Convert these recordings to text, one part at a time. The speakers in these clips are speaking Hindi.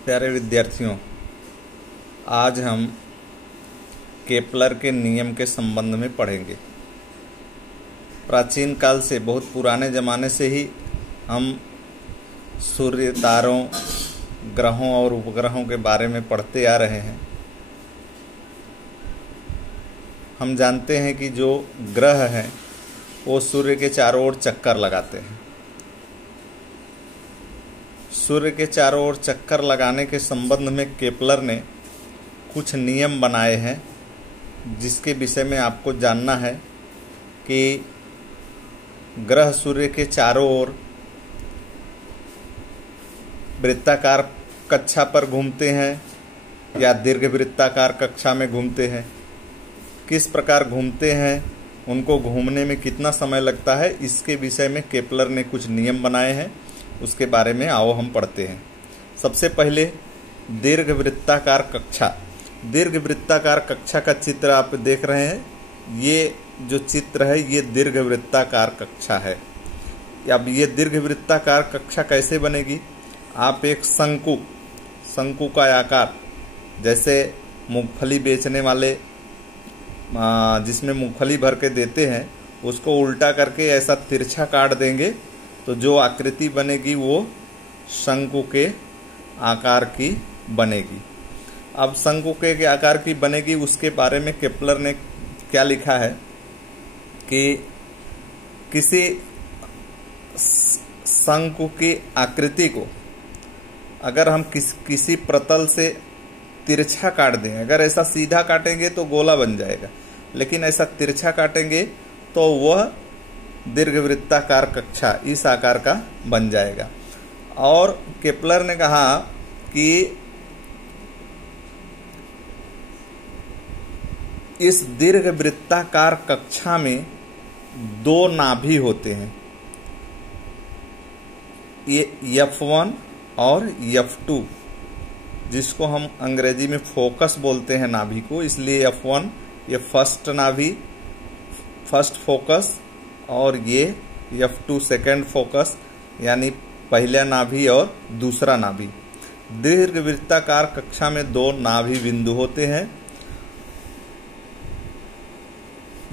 प्यारे विद्यार्थियों, आज हम केपलर के नियम के संबंध में पढ़ेंगे। प्राचीन काल से, बहुत पुराने ज़माने से ही हम सूर्य, तारों, ग्रहों और उपग्रहों के बारे में पढ़ते आ रहे हैं। हम जानते हैं कि जो ग्रह हैं वो सूर्य के चारों ओर चक्कर लगाते हैं। सूर्य के चारों ओर चक्कर लगाने के संबंध में केपलर ने कुछ नियम बनाए हैं, जिसके विषय में आपको जानना है कि ग्रह सूर्य के चारों ओर वृत्ताकार कक्षा पर घूमते हैं या दीर्घवृत्ताकार कक्षा में घूमते हैं, किस प्रकार घूमते हैं, उनको घूमने में कितना समय लगता है, इसके विषय में केपलर ने कुछ नियम बनाए हैं। उसके बारे में आओ हम पढ़ते हैं। सबसे पहले दीर्घवृत्ताकार कक्षा। दीर्घवृत्ताकार कक्षा का चित्र आप देख रहे हैं। ये जो चित्र है ये दीर्घवृत्ताकार कक्षा है। अब ये दीर्घवृत्ताकार कक्षा कैसे बनेगी? आप एक शंकु का आकार, जैसे मूंगफली बेचने वाले जिसमें मूंगफली भर के देते हैं, उसको उल्टा करके ऐसा तिरछा काट देंगे तो जो आकृति बनेगी वो शंकु के आकार की बनेगी। अब शंकु के आकार की बनेगी, उसके बारे में केपलर ने क्या लिखा है कि किसी शंकु की आकृति को अगर हम किसी प्रतल से तिरछा काट दें, अगर ऐसा सीधा काटेंगे तो गोला बन जाएगा, लेकिन ऐसा तिरछा काटेंगे तो वह दीर्घवृत्ताकार कक्षा इस आकार का बन जाएगा। और केपलर ने कहा कि इस दीर्घवृत्ताकार कक्षा में दो नाभि होते हैं, ये F1 और F2, जिसको हम अंग्रेजी में फोकस बोलते हैं नाभि को। इसलिए F1 ये फर्स्ट फोकस और ये F2 सेकंड फोकस, यानी पहला नाभि और दूसरा नाभि। दीर्घवृत्ताकार कक्षा में दो नाभि बिंदु होते हैं।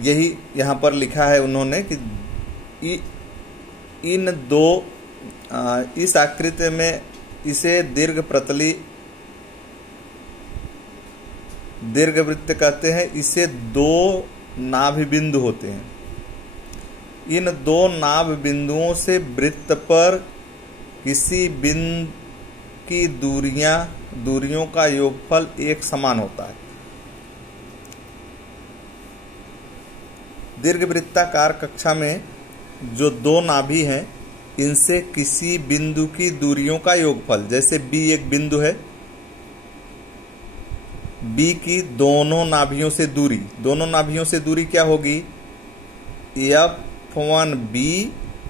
यही यहाँ पर लिखा है उन्होंने कि इन दो इस आकृति में इसे दीर्घवृत्त कहते हैं। इसे दो नाभि बिंदु होते हैं। इन दो नाभ बिंदुओं से वृत्त पर किसी बिंदु की दूरियों का योगफल एक समान होता है। दीर्घवृत्ताकार कक्षा में जो दो नाभि हैं, इनसे किसी बिंदु की दूरियों का योगफल, जैसे B एक बिंदु है, B की दोनों नाभियों से दूरी क्या होगी? F1B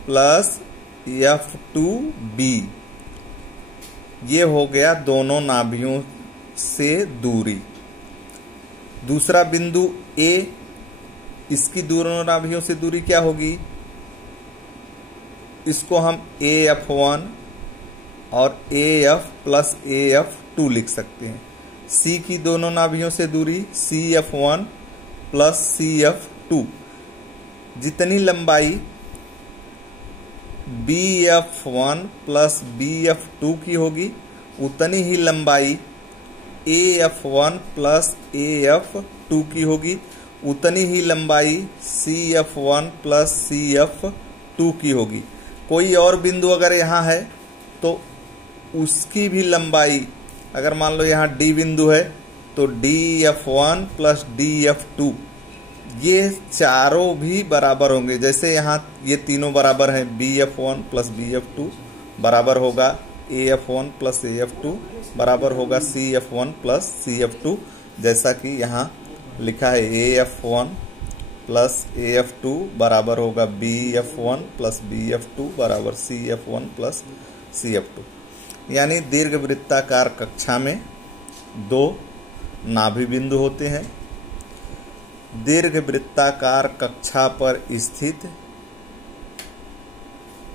plus F2B। ये हो गया दोनों नाभियों से दूरी। दूसरा बिंदु A, इसकी दोनों नाभियों से दूरी क्या होगी? इसको हम AF1 और AF प्लस AF2 लिख सकते हैं। C की दोनों नाभियों से दूरी CF1 प्लस CF2। जितनी लंबाई BF1 प्लस BF2 की होगी, उतनी ही लंबाई AF1 प्लस AF2 की होगी, उतनी ही लंबाई CF1 प्लस CF2 की होगी। कोई और बिंदु अगर यहाँ है तो उसकी भी लंबाई, अगर मान लो यहाँ D बिंदु है तो DF1 प्लस DF2, ये चारों भी बराबर होंगे। जैसे यहाँ ये तीनों बराबर हैं, BF1 प्लस BF2 बराबर होगा AF1 प्लस AF2 बराबर होगा CF1 प्लस CF2, जैसा कि यहाँ लिखा है AF1 प्लस AF2 बराबर होगा BF1 प्लस BF2 बराबर CF1 प्लस CF2। यानी दीर्घवृत्ताकार कक्षा में दो नाभि बिंदु होते हैं। दीर्घवृत्ताकार कक्षा पर स्थित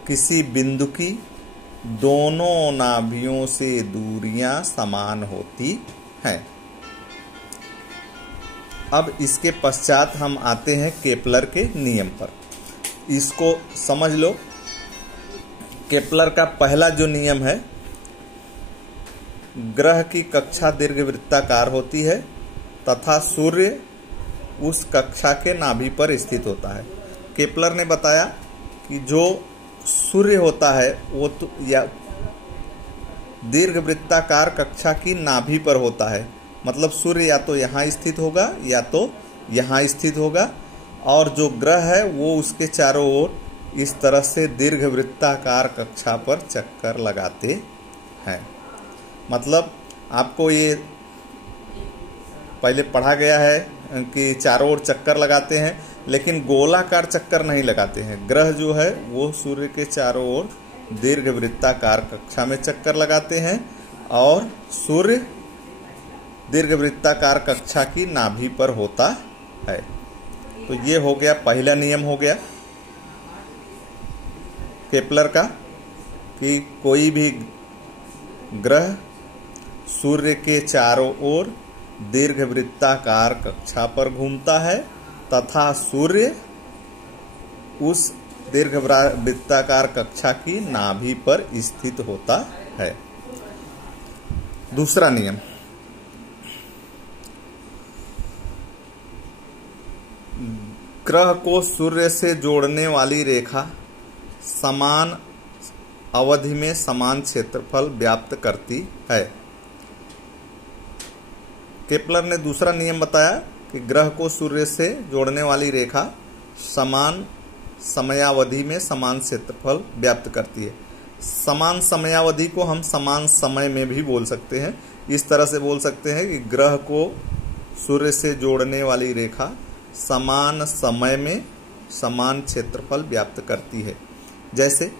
किसी बिंदु की दोनों नाभियों से दूरियां समान होती हैं। अब इसके पश्चात हम आते हैं केपलर के नियम पर। इसको समझ लो। केपलर का पहला जो नियम है, ग्रह की कक्षा दीर्घवृत्ताकार होती है तथा सूर्य उस कक्षा के नाभि पर स्थित होता है। केपलर ने बताया कि जो सूर्य होता है वो तो या दीर्घवृत्ताकार कक्षा की नाभि पर होता है, मतलब सूर्य या तो यहाँ स्थित होगा या तो यहाँ स्थित होगा, और जो ग्रह है वो उसके चारों ओर इस तरह से दीर्घवृत्ताकार कक्षा पर चक्कर लगाते हैं। मतलब आपको ये पहले पढ़ा गया है कि चारों ओर चक्कर लगाते हैं, लेकिन गोलाकार चक्कर नहीं लगाते हैं। ग्रह जो है वो सूर्य के चारों ओर दीर्घवृत्ताकार कक्षा में चक्कर लगाते हैं और सूर्य दीर्घवृत्ताकार कक्षा की नाभि पर होता है। तो ये हो गया, पहला नियम हो गया केपलर का कि कोई भी ग्रह सूर्य के चारों ओर दीर्घवृत्ताकार कक्षा पर घूमता है तथा सूर्य उस दीर्घवृत्ताकार कक्षा की नाभि पर स्थित होता है। दूसरा नियम, ग्रह को सूर्य से जोड़ने वाली रेखा समान अवधि में समान क्षेत्रफल व्याप्त करती है। केपलर ने दूसरा नियम बताया कि ग्रह को सूर्य से जोड़ने वाली रेखा समान समयावधि में समान क्षेत्रफल व्याप्त करती है। समान समयावधि को हम समान समय में भी बोल सकते हैं। इस तरह से बोल सकते हैं कि ग्रह को सूर्य से जोड़ने वाली रेखा समान समय में समान क्षेत्रफल व्याप्त करती है। जैसे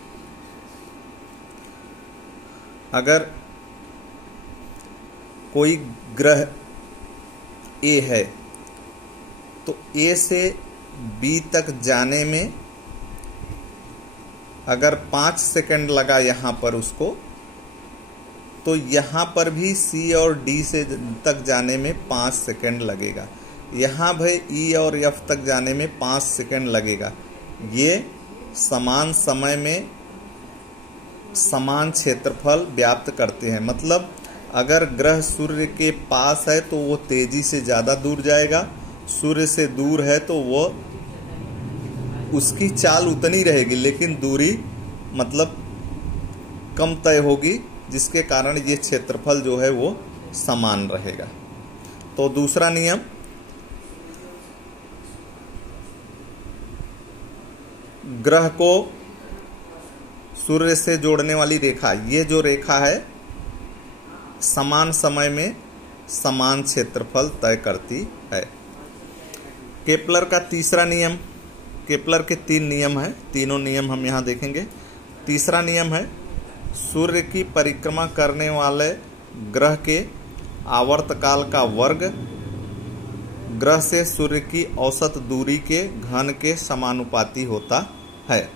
अगर कोई ग्रह ए है तो ए से बी तक जाने में अगर 5 सेकंड लगा यहाँ पर उसको, तो यहाँ पर भी सी और डी से तक जाने में 5 सेकंड लगेगा। यहाँ भाई ई और एफ तक जाने में 5 सेकंड लगेगा। ये समान समय में समान क्षेत्रफल व्याप्त करते हैं। मतलब अगर ग्रह सूर्य के पास है तो वो तेजी से ज़्यादा दूर जाएगा, सूर्य से दूर है तो वो उसकी चाल उतनी रहेगी लेकिन दूरी मतलब कम तय होगी, जिसके कारण ये क्षेत्रफल जो है वो समान रहेगा। तो दूसरा नियम, ग्रह को सूर्य से जोड़ने वाली रेखा, ये जो रेखा है समान समय में समान क्षेत्रफल तय करती है। केपलर का तीसरा नियम, केपलर के 3 नियम हैं, तीनों नियम हम यहाँ देखेंगे। तीसरा नियम है सूर्य की परिक्रमा करने वाले ग्रह के आवर्तकाल का वर्ग ग्रह से सूर्य की औसत दूरी के घन के समानुपाती होता है।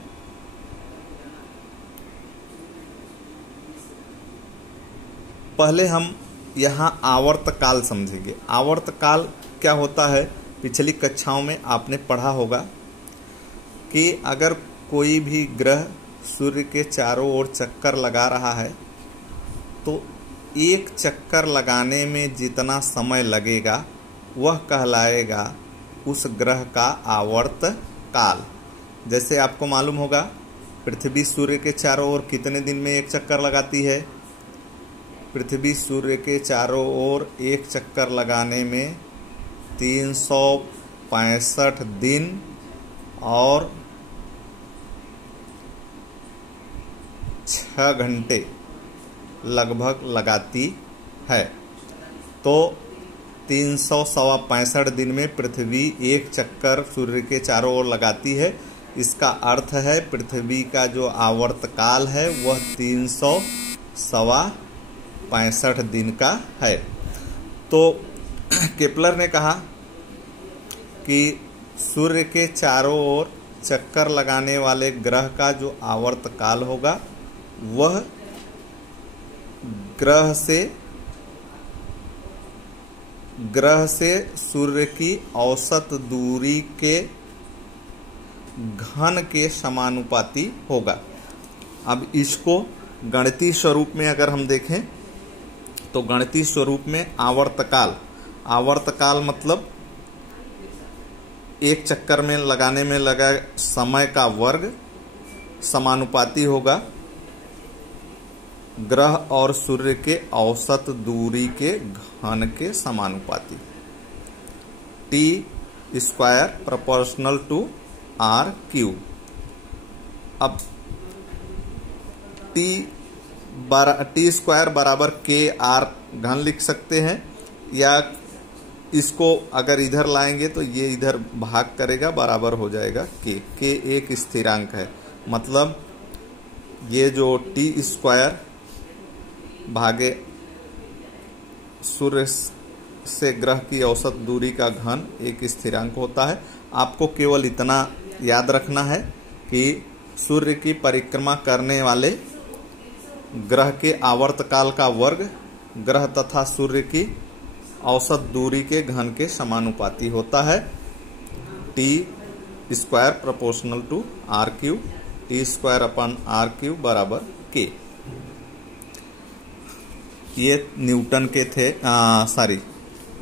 पहले हम यहाँ आवर्तकाल समझेंगे। आवर्तकाल क्या होता है, पिछली कक्षाओं में आपने पढ़ा होगा कि अगर कोई भी ग्रह सूर्य के चारों ओर चक्कर लगा रहा है तो एक चक्कर लगाने में जितना समय लगेगा वह कहलाएगा उस ग्रह का आवर्त काल। जैसे आपको मालूम होगा पृथ्वी सूर्य के चारों ओर कितने दिन में एक चक्कर लगाती है। पृथ्वी सूर्य के चारों ओर एक चक्कर लगाने में 365 दिन और 6 घंटे लगभग लगाती है। तो 365 दिन में पृथ्वी एक चक्कर सूर्य के चारों ओर लगाती है। इसका अर्थ है पृथ्वी का जो आवर्तकाल है वह 365 दिन का है। तो केपलर ने कहा कि सूर्य के चारों ओर चक्कर लगाने वाले ग्रह का जो आवर्तकाल होगा वह ग्रह से सूर्य की औसत दूरी के घन के समानुपाती होगा। अब इसको गणितीय स्वरूप में अगर हम देखें तो गणितीय स्वरूप में आवर्तकाल मतलब एक चक्कर में लगाने में लगा समय का वर्ग समानुपाती होगा ग्रह और सूर्य के औसत दूरी के घन के समानुपाती। T square proportional to R cube. अब टी स्क्वायर बराबर के आर घन लिख सकते हैं, या इसको अगर इधर लाएंगे तो ये इधर भाग करेगा, बराबर हो जाएगा के एक स्थिरांक है। मतलब ये जो टी स्क्वायर भागे सूर्य से ग्रह की औसत दूरी का घन एक स्थिरांक होता है। आपको केवल इतना याद रखना है कि सूर्य की परिक्रमा करने वाले ग्रह के आवर्तकाल का वर्ग ग्रह तथा सूर्य की औसत दूरी के घन के समानुपाती होता है। T square proportional to R cube, T square अपन आर क्यू बराबर के। ये न्यूटन के थे,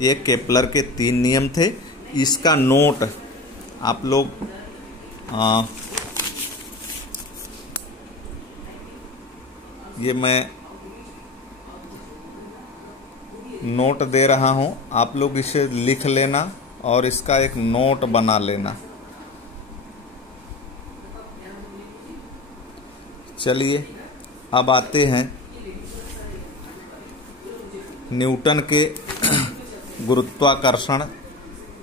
ये केपलर के 3 नियम थे। इसका नोट आप लोग ये मैं नोट दे रहा हूं, आप लोग इसे लिख लेना और इसका एक नोट बना लेना। चलिए अब आते हैं न्यूटन के गुरुत्वाकर्षण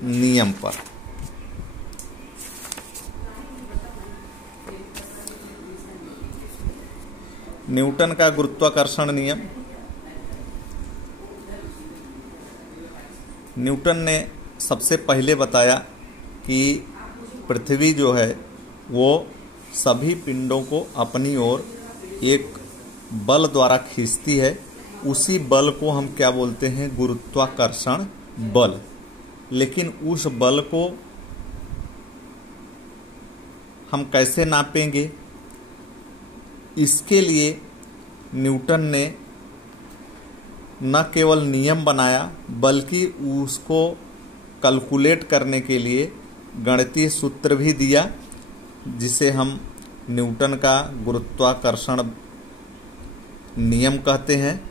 नियम पर। न्यूटन का गुरुत्वाकर्षण नियम, न्यूटन ने सबसे पहले बताया कि पृथ्वी जो है वो सभी पिंडों को अपनी ओर एक बल द्वारा खींचती है। उसी बल को हम क्या बोलते हैं? गुरुत्वाकर्षण बल। लेकिन उस बल को हम कैसे नापेंगे? इसके लिए न्यूटन ने न केवल नियम बनाया बल्कि उसको कैलकुलेट करने के लिए गणितीय सूत्र भी दिया, जिसे हम न्यूटन का गुरुत्वाकर्षण नियम कहते हैं।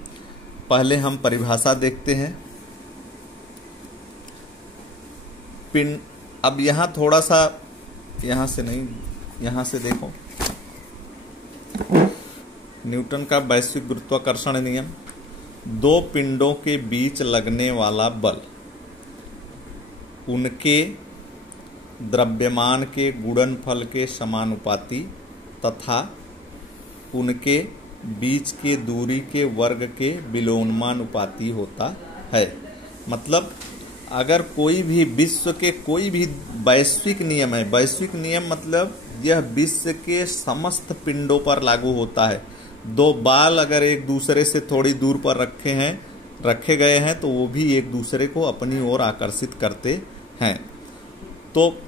पहले हम परिभाषा देखते हैं। पिंड, अब यहाँ थोड़ा सा, यहाँ से नहीं, यहाँ से देखो, न्यूटन का वैश्विक गुरुत्वाकर्षण नियम, 2 पिंडों के बीच लगने वाला बल उनके द्रव्यमान के गुणनफल के समानुपाती तथा उनके बीच के दूरी के वर्ग के विलोमानुपाती होता है। मतलब अगर कोई भी विश्व के कोई भी वैश्विक नियम है, वैश्विक नियम मतलब यह विश्व के समस्त पिंडों पर लागू होता है। 2 बाल अगर एक दूसरे से थोड़ी दूर पर रखे गए हैं तो वो भी एक दूसरे को अपनी ओर आकर्षित करते हैं। तो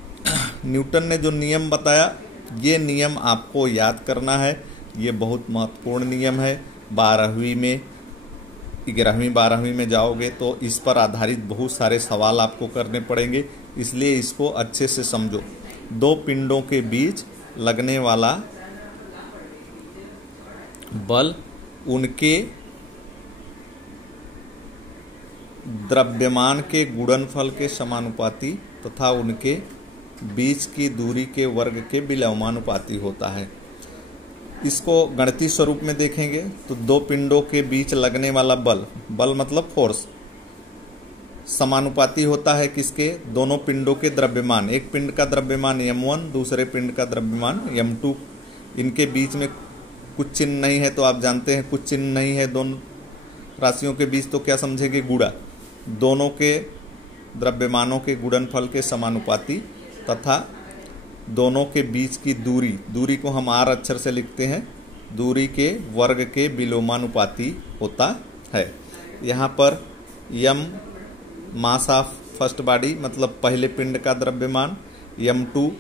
न्यूटन ने जो नियम बताया, ये नियम आपको याद करना है। ये बहुत महत्वपूर्ण नियम है। 12वीं में, 11वीं 12वीं में जाओगे तो इस पर आधारित बहुत सारे सवाल आपको करने पड़ेंगे, इसलिए इसको अच्छे से समझो। 2 पिंडों के बीच लगने वाला बल उनके द्रव्यमान के गुणनफल के समानुपाती तथा उनके बीच की दूरी के वर्ग के विलोमानुपाती होता है। इसको गणितीय स्वरूप में देखेंगे तो 2 पिंडों के बीच लगने वाला बल, बल मतलब फोर्स, समानुपाती होता है किसके? दोनों पिंडों के द्रव्यमान। एक पिंड का द्रव्यमान m1, दूसरे पिंड का द्रव्यमान m2। इनके बीच में कुछ चिन्ह नहीं है तो आप जानते हैं कुछ चिन्ह नहीं है दोनों राशियों के बीच, तो क्या समझेंगे? गुणा। दोनों के द्रव्यमानों के गुणनफल के समानुपाती तथा दोनों के बीच की दूरी, दूरी को हम r अक्षर से लिखते हैं, दूरी के वर्ग के विलोमानुपाती होता है। यहाँ पर m mass of first body मतलब पहले पिंड का द्रव्यमान, m2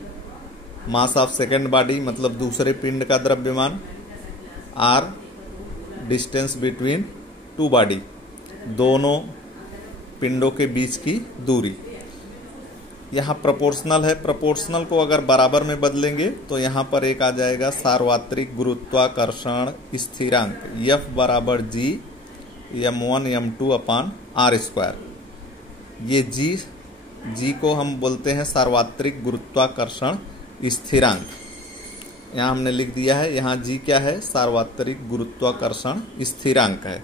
mass of second body मतलब दूसरे पिंड का द्रव्यमान, r distance between two body दोनों पिंडों के बीच की दूरी। यहाँ प्रोपोर्शनल है, प्रोपोर्शनल को अगर बराबर में बदलेंगे तो यहाँ पर एक आ जाएगा सार्वत्रिक गुरुत्वाकर्षण स्थिरांक F बराबर G m1 m2 अपान r स्क्वायर। ये G को हम बोलते हैं सार्वत्रिक गुरुत्वाकर्षण स्थिरांक। यहाँ हमने लिख दिया है, यहाँ G क्या है, सार्वत्रिक गुरुत्वाकर्षण स्थिरांक है।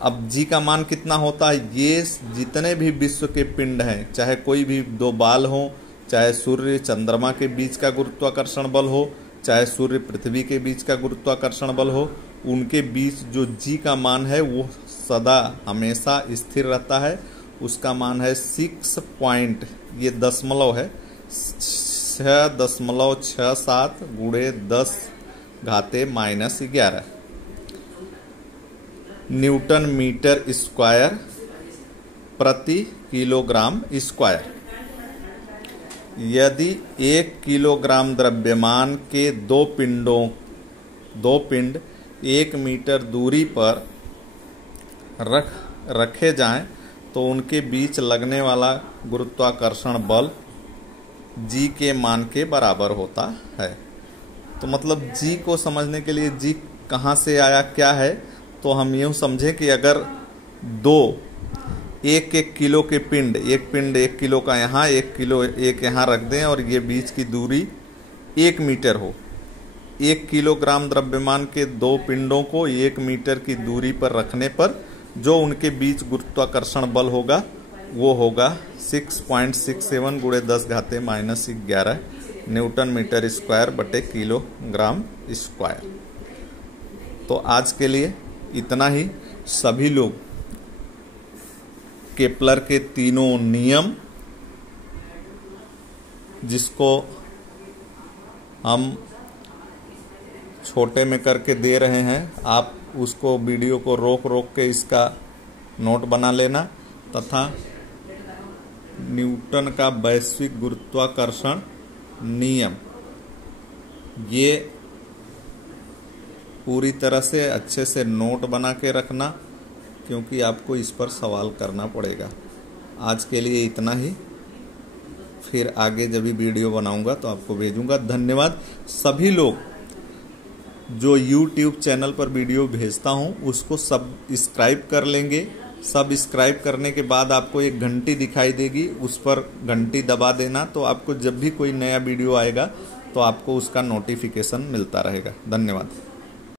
अब G का मान कितना होता है, ये जितने भी विश्व के पिंड हैं, चाहे कोई भी दो बाल हो, चाहे सूर्य चंद्रमा के बीच का गुरुत्वाकर्षण बल हो, चाहे सूर्य पृथ्वी के बीच का गुरुत्वाकर्षण बल हो, उनके बीच जो G का मान है वो सदा हमेशा स्थिर रहता है। उसका मान है 6 पॉइंट, ये दशमलव है, 6.67 गुणे 10 घाते -11 न्यूटन मीटर स्क्वायर प्रति किलोग्राम स्क्वायर। यदि 1 किलोग्राम द्रव्यमान के दो पिंड 1 मीटर दूरी पर रखे जाएं तो उनके बीच लगने वाला गुरुत्वाकर्षण बल G के मान के बराबर होता है। तो मतलब G को समझने के लिए G कहाँ से आया क्या है, तो हम यूँ समझें कि अगर दो 1-1 किलो के पिंड, एक पिंड 1 किलो का यहाँ, 1 किलो एक यहाँ रख दें और ये बीच की दूरी 1 मीटर हो। 1 किलोग्राम द्रव्यमान के दो पिंडों को 1 मीटर की दूरी पर रखने पर जो उनके बीच गुरुत्वाकर्षण बल होगा वो होगा 6.67 गुणे 10 घाते -11 न्यूटन मीटर स्क्वायर बटे किलोग्राम स्क्वायर। तो आज के लिए इतना ही। सभी लोग केपलर के तीनों नियम, जिसको हम छोटे में करके दे रहे हैं, आप उसको वीडियो को रोक के इसका नोट बना लेना, तथा न्यूटन का वैश्विक गुरुत्वाकर्षण नियम ये पूरी तरह से अच्छे से नोट बना के रखना, क्योंकि आपको इस पर सवाल करना पड़ेगा। आज के लिए इतना ही, फिर आगे जब भी वीडियो बनाऊंगा तो आपको भेजूंगा। धन्यवाद। सभी लोग जो YouTube चैनल पर वीडियो भेजता हूं उसको सब्सक्राइब कर लेंगे। सब्सक्राइब करने के बाद आपको एक घंटी दिखाई देगी, उस पर घंटी दबा देना, तो आपको जब भी कोई नया वीडियो आएगा तो आपको उसका नोटिफिकेशन मिलता रहेगा। धन्यवाद।